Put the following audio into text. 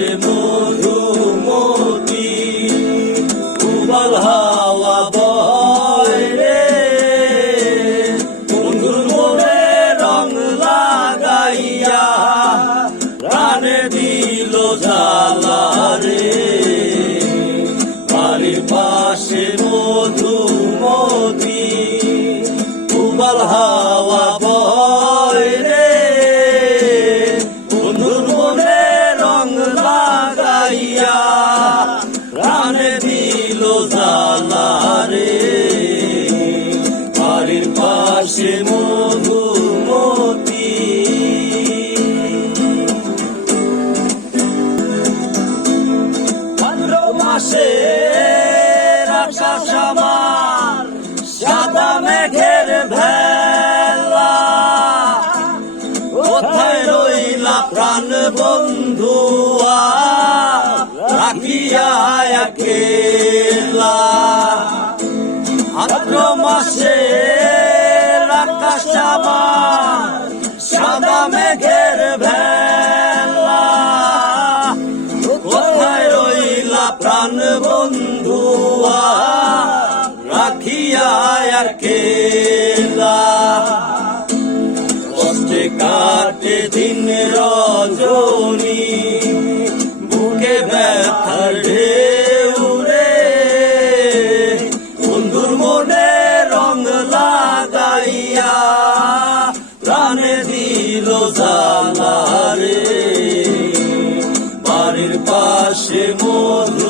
পাশে মধুমতি উবাল হাওয়া বয় রে বন্ধুর মনে রং লাগাইয়া প্রাণে দিল জ্বালা রে বাড়ির পাশে মধুমতি উবাল হাওয়া বয় রে বন্ধুর মনে রং লাগাইয়া প্রাণে দিল জ্বালা রে বাড়ির পাশে মধুমতি ভাদ্র মাসে আকাশ আমার সাদা মেঘের ভেলা কোথায় রইলা প্রাণ বন্ধুয়া রাখিয়া একলা ভাদ্র মাসে আকাশ আমার সাদা মেঘের ভেলা কোথায় রইলা প্রাণ বন্ধুয়া রাখিয়া একলা কষ্টে কাটে দিন রজনী বুকে ব্যথার ঢেউ রে বন্ধুর মনে রং লাগাইয়া প্রাণে দিল জ্বালা রে বাড়ির পাশে মধু